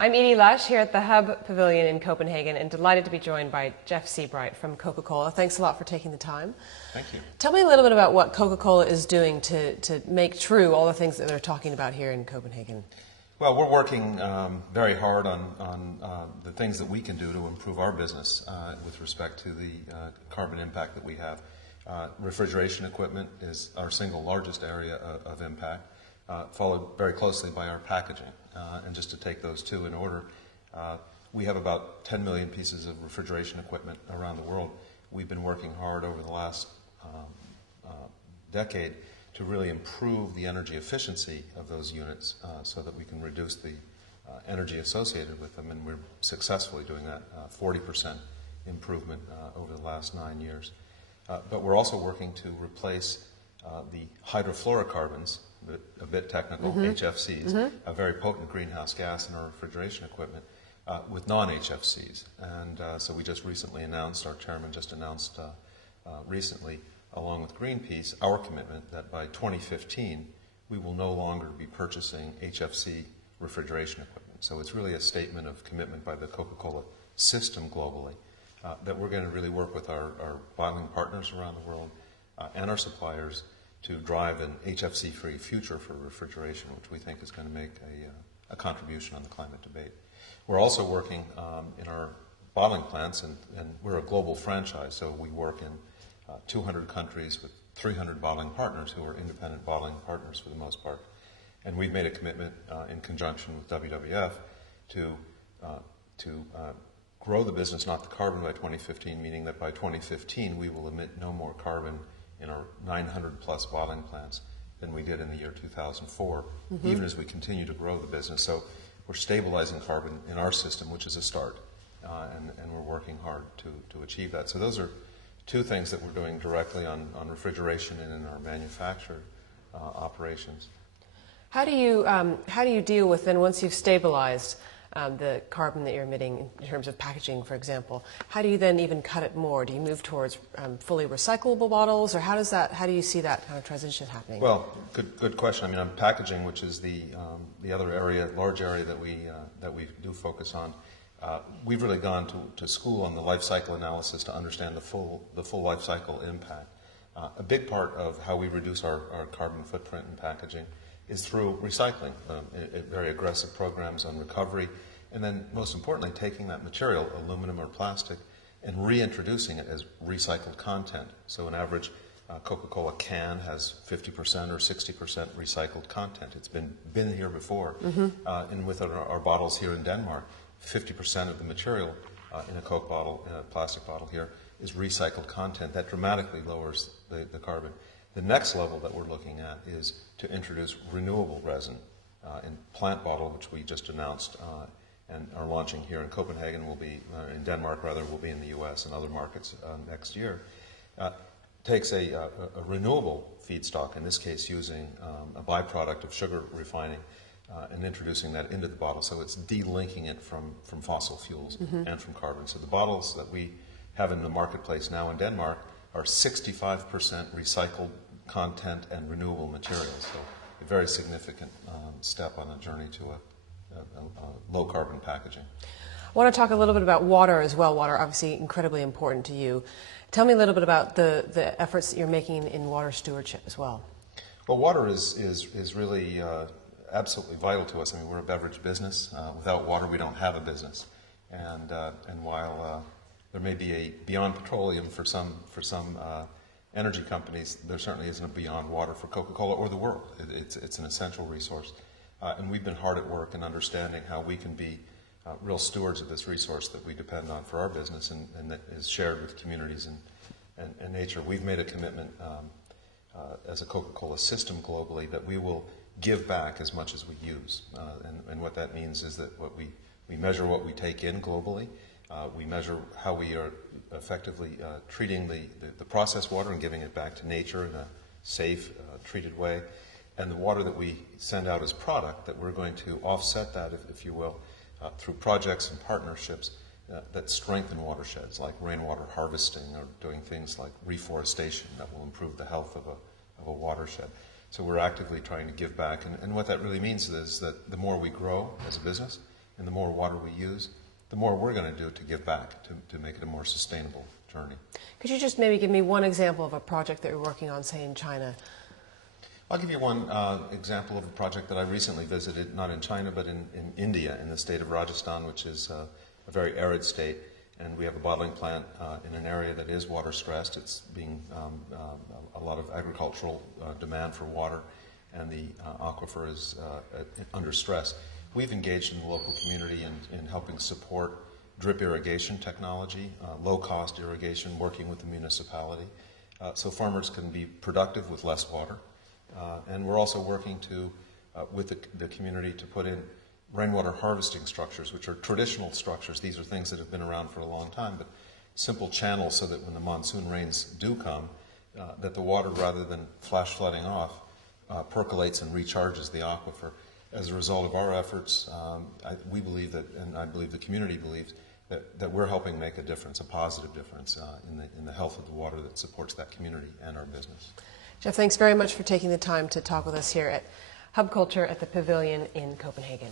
I'm Edie Lush here at the Hub Pavilion in Copenhagen and delighted to be joined by Jeff Seabright from Coca-Cola. Thanks a lot for taking the time. Thank you. Tell me a little bit about what Coca-Cola is doing to make true all the things that they're talking about here in Copenhagen. Well, we're working very hard on the things that we can do to improve our business with respect to the carbon impact that we have. Refrigeration equipment is our single largest area of impact, followed very closely by our packaging. And just to take those two in order, we have about 10 million pieces of refrigeration equipment around the world. We've been working hard over the last decade to really improve the energy efficiency of those units so that we can reduce the energy associated with them, and we're successfully doing that, 40% improvement over the last 9 years. But we're also working to replace the hydrofluorocarbons, a bit technical, HFCs, a very potent greenhouse gas in our refrigeration equipment, with non-HFCs. And so we just recently announced, our chairman just announced recently, along with Greenpeace, our commitment that by 2015 we will no longer be purchasing HFC refrigeration equipment. So it's really a statement of commitment by the Coca-Cola system globally that we're going to really work with our bottling partners around the world and our suppliers to drive an HFC-free future for refrigeration, which we think is going to make a contribution on the climate debate. We're also working in our bottling plants, and we're a global franchise, so we work in 200 countries with 300 bottling partners who are independent bottling partners for the most part. And we've made a commitment in conjunction with WWF to grow the business, not the carbon, by 2015, meaning that by 2015 we will emit no more carbon in our 900 plus bottling plants than we did in the year 2004, even as we continue to grow the business. So we're stabilizing carbon in our system, which is a start, and we're working hard to achieve that. So those are two things that we're doing directly on refrigeration and in our manufactured operations. How do you deal with, then, once you've stabilized the carbon that you're emitting in terms of packaging, for example, how do you then even cut it more? Do you move towards fully recyclable bottles, or how do you see that kind of transition happening? Well, good question. I mean, on packaging, which is the other area, large area that we do focus on, we've really gone to school on the life cycle analysis to understand the full life cycle impact. A big part of how we reduce our carbon footprint in packaging is through recycling, very aggressive programs on recovery, and then most importantly taking that material, aluminum or plastic, and reintroducing it as recycled content. So an average Coca-Cola can has 50% or 60% recycled content. It's been here before. And with our bottles here in Denmark, 50% of the material in a Coke bottle, in a plastic bottle here, is recycled content. That dramatically lowers the carbon. The next level that we're looking at is to introduce renewable resin in plant bottle, which we just announced and are launching here in Copenhagen, will be in Denmark rather, will be in the US and other markets next year. Takes a renewable feedstock, in this case using a byproduct of sugar refining, and introducing that into the bottle, so it's delinking it from fossil fuels and from carbon. So the bottles that we have in the marketplace now in Denmark are 65% recycled content and renewable materials. So a very significant step on the journey to a low carbon packaging. I want to talk a little bit about water as well. Water, obviously incredibly important to you. Tell me a little bit about the efforts that you're making in water stewardship as well. Well, water is really absolutely vital to us. I mean, we're a beverage business. Without water, we don't have a business. And while there may be a beyond petroleum for some energy companies, there certainly isn't a beyond water for Coca-Cola or the world. It's an essential resource. And we've been hard at work in understanding how we can be real stewards of this resource that we depend on for our business and that is shared with communities and nature. We've made a commitment as a Coca-Cola system globally that we will give back as much as we use. And what that means is that we measure what we take in globally. We measure how we are effectively treating the processed water and giving it back to nature in a safe, treated way. And the water that we send out as product, that we're going to offset that, if you will, through projects and partnerships that strengthen watersheds, like rainwater harvesting or doing things like reforestation that will improve the health of a watershed. So we're actively trying to give back. And what that really means is that the more we grow as a business, and the more water we use, the more we're going to do to give back, to make it a more sustainable journey. Could you just maybe give me one example of a project that you're working on, say, in China? I'll give you one example of a project that I recently visited, not in China, but in India, in the state of Rajasthan, which is a very arid state. And we have a bottling plant in an area that is water stressed. It's being a lot of agricultural demand for water, and the aquifer is under stress. We've engaged in the local community in helping support drip irrigation technology, low-cost irrigation, working with the municipality, so farmers can be productive with less water. And we're also working with the community to put in rainwater harvesting structures, which are traditional structures. These are things that have been around for a long time, but simple channels so that when the monsoon rains do come, that the water, rather than flash flooding off, percolates and recharges the aquifer. As a result of our efforts, we believe that, and I believe the community believes, that we're helping make a difference, a positive difference in the health of the water that supports that community and our business. Jeff, thanks very much for taking the time to talk with us here at Hub Culture at the Paviion in Copenhagen.